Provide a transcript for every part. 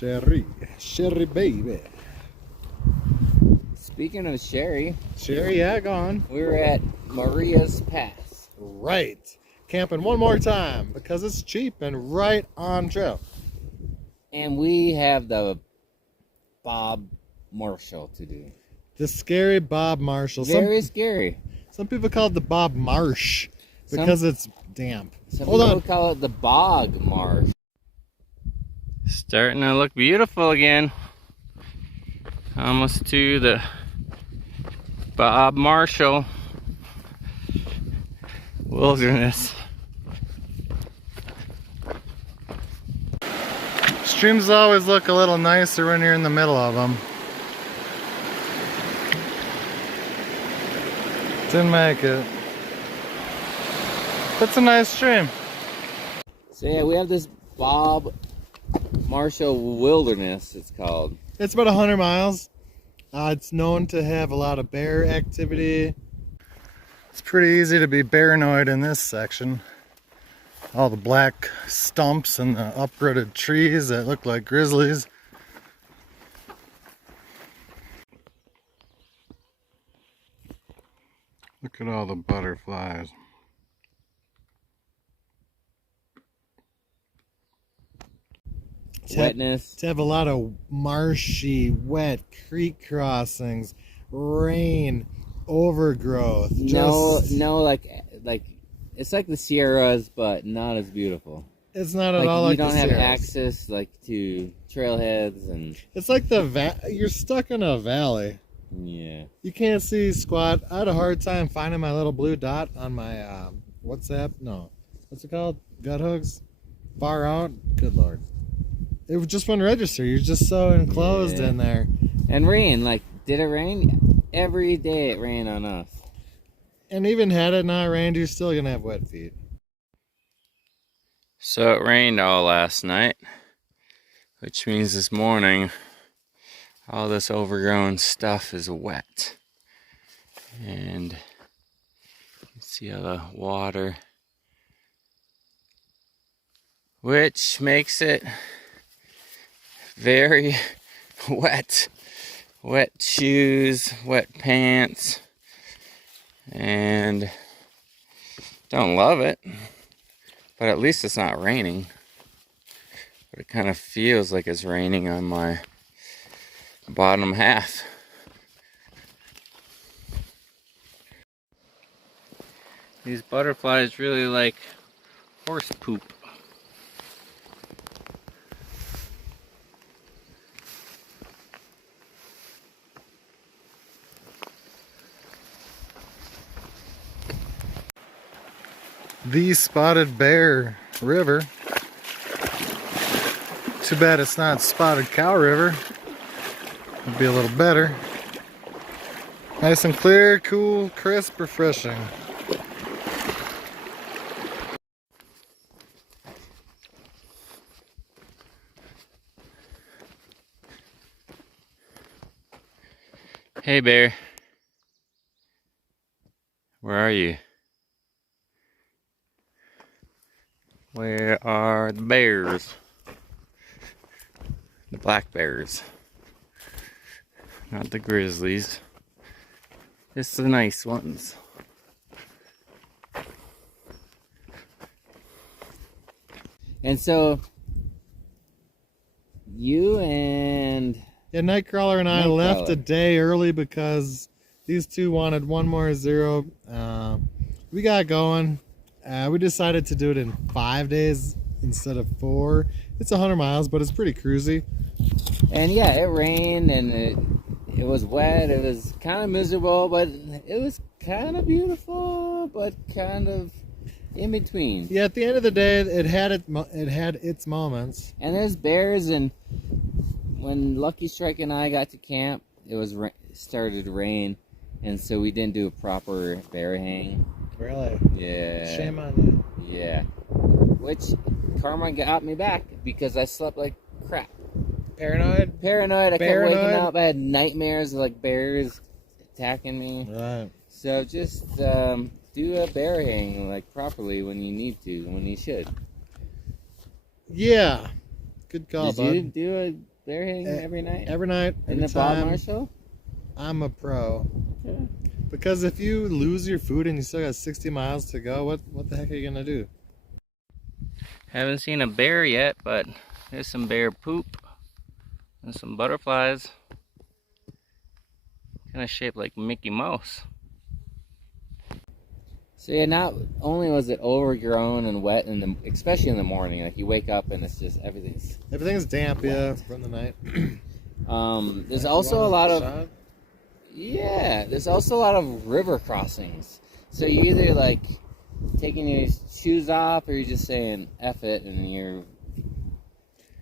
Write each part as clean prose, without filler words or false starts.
Sherry. Sherry, baby. Speaking of Sherry. Sherry, yeah, go on. We're at Maria's Pass. Right. Camping one more time because it's cheap and right on trail. And we have the Bob Marshall to do. The scary Bob Marshall. Very scary. Some people call it the Bob Marsh because it's damp. Some Hold people on. call it the Bog Marsh. Starting to look beautiful again. Almost to the Bob Marshall wilderness. Streams always look a little nicer when you're in the middle of them. Didn't make it. It's a nice stream. So yeah, we have this Bob Marshall Wilderness, it's called. It's about 100 miles. It's known to have a lot of bear activity. It's pretty easy to be paranoid in this section. All the black stumps and the uprooted trees that look like grizzlies. Look at all the butterflies. Wetness. To have a lot of marshy, wet creek crossings, rain, overgrowth. No, like it's like the Sierras, but not as beautiful. It's not at all like the you don't have Sierras. access like to trailheads and. It's like you're stuck in a valley. Yeah. You can't see squat. I had a hard time finding my little blue dot on my WhatsApp. No, what's it called? Gut hooks. Far out. Good lord. It just wouldn't register. You're just so enclosed in there. And rain. Like, did it rain? Every day it rained on us. And even had it not rained, you're still gonna have wet feet. So it rained all last night, which means this morning all this overgrown stuff is wet. And you can see all the water, which makes it very wet. Wet shoes, wet pants, and don't love it, but at least it's not raining. But it kind of feels like it's raining on my bottom half. These butterflies really like horse poop. The Spotted Bear River. Too bad it's not Spotted Cow River. It'd be a little better. Nice and clear, cool, crisp, refreshing. Hey bear, where are you? Where are the bears? The black bears. Not the grizzlies. Just the nice ones. And so, you and... Yeah, Nightcrawler and I left a day early because these two wanted one more zero. We got going. We decided to do it in 5 days instead of 4. It's 100 miles, but it's pretty cruisy. And yeah, it rained and it was wet. It was kind of miserable, but it was kind of beautiful, but kind of in between. Yeah, at the end of the day, it had its moments. And there's bears, and when Lucky Strike and I got to camp, it was started to rain, and so we didn't do a proper bear hang. Really? Yeah. Shame on you. Yeah. Which karma got me back because I slept like crap. Paranoid? I kept waking up. I had nightmares of like bears attacking me. Right. So just do a bear hang like properly when you need to, when you should. Yeah. Good call, bud. Did you do bear hitting every night? Every night. In the Bob Marshall? I'm a pro. Yeah. Because if you lose your food and you still got 60 miles to go, what the heck are you gonna do? Haven't seen a bear yet, but there's some bear poop and some butterflies. Kind of shaped like Mickey Mouse. So yeah, not only was it overgrown and wet, especially in the morning, like you wake up and it's just everything's damp, wet. yeah, from the night. There's also a lot of there's also a lot of river crossings. So you either like taking your shoes off, or you're just saying F it and you're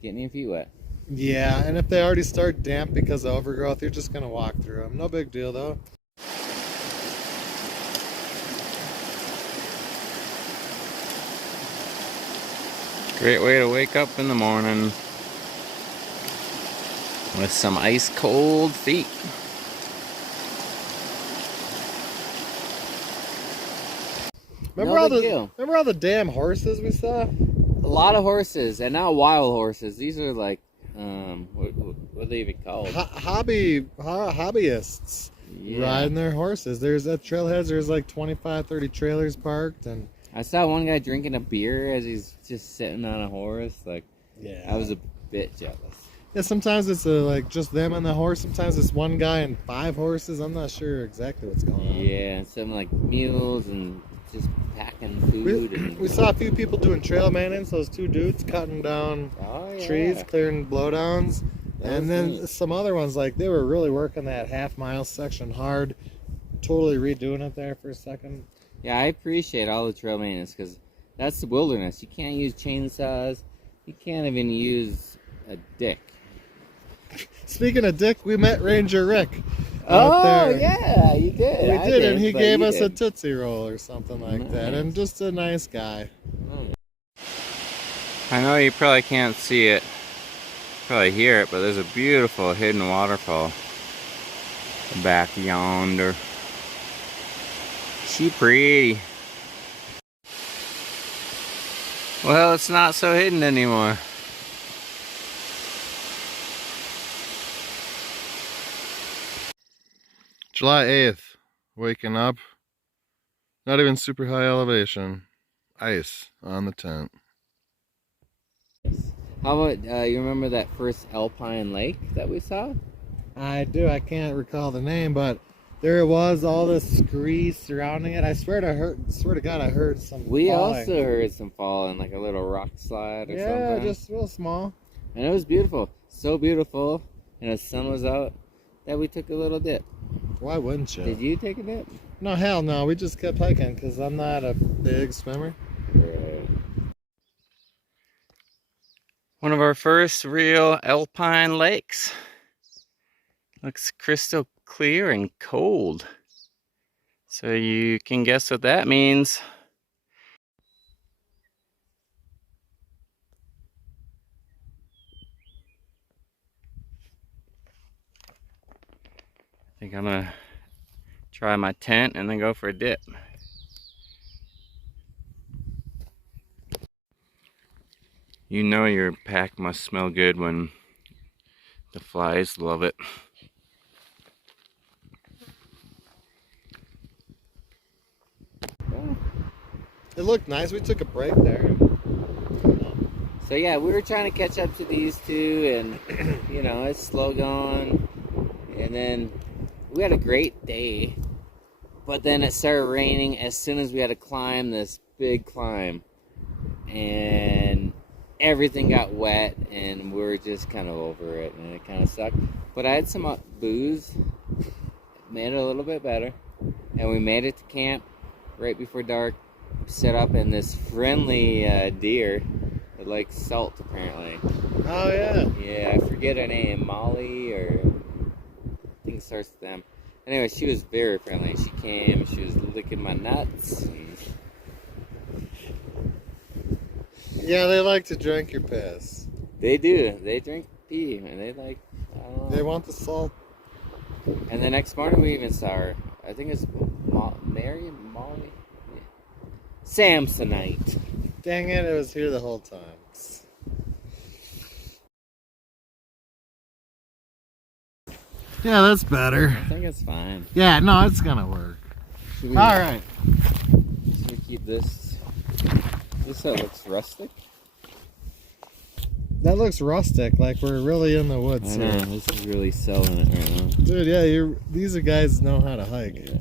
getting your feet wet. Yeah, and if they already start damp because of overgrowth, you're just gonna walk through them. No big deal though. Great way to wake up in the morning with some ice cold feet. Remember all the damn horses we saw? A lot of horses, and not wild horses. These are like, what are they even called? Hobbyists riding their horses. There's at trailheads. There's like 25, 30 trailers parked, and I saw one guy drinking a beer as he's just sitting on a horse. Like, yeah, I was a bit jealous. Yeah, sometimes it's like just them and the horse. Sometimes it's one guy and 5 horses. I'm not sure exactly what's going on. Yeah, and some like mules and just packing food. We saw a few people doing trail maintenance. Those 2 dudes cutting down trees, clearing blowdowns, and then some other ones, like they were really working that half-mile section hard, totally redoing it there for a second. Yeah, I appreciate all the trail maintenance, because that's the wilderness. You can't use chainsaws. You can't even use a dick. Speaking of dick, we met Ranger Rick. Oh, yeah, you did. We did, and he gave us a Tootsie Roll or something like that, and just a nice guy. I know you probably can't see it, probably hear it, but there's a beautiful hidden waterfall back yonder. She pretty. Well, it's not so hidden anymore. July 8th, waking up, not even super high elevation, ice on the tent. How about, you remember that first Alpine lake that we saw? I do, I can't recall the name, but there it was, all this scree surrounding it. I swear to God, I heard some We falling. also heard some falling, like a little rock slide or something. Yeah, just real small. And it was beautiful, so beautiful, and the sun was out that we took a little dip. Why wouldn't you? Did you take a dip? No, hell no. We just kept hiking because I'm not a big swimmer. Right. One of our first real alpine lakes. Looks crystal clear and cold. So you can guess what that means. I think I'm gonna try my tent and then go for a dip. You know your pack must smell good when the flies love it. It looked nice. We took a break there. So yeah, we were trying to catch up to these two, and you know, it's slow going. And then we had a great day, but then it started raining as soon as we had to climb this big climb, and everything got wet, and we were just kind of over it, and it kind of sucked. But I had some booze, made it a little bit better, and we made it to camp right before dark. Set up, in this friendly deer that likes salt, apparently. Oh yeah. Yeah, I forget her name, Molly, or I think it starts with them. Anyway, she was very friendly. She came, she was licking my nuts. Yeah, they like to drink your piss. They do. They drink pee, and they like, I don't know. They want the salt. And the next morning we even saw her. I think it's Mary, Molly, Samsonite. Dang it, it was here the whole time. Yeah, that's better. I think it's fine. Yeah, no, it's gonna work. Should we, Alright. Should we keep this? This looks rustic. That looks rustic, like we're really in the woods I know, here. this is really selling it right now. Dude, yeah, these are guys that know how to hike. Yeah.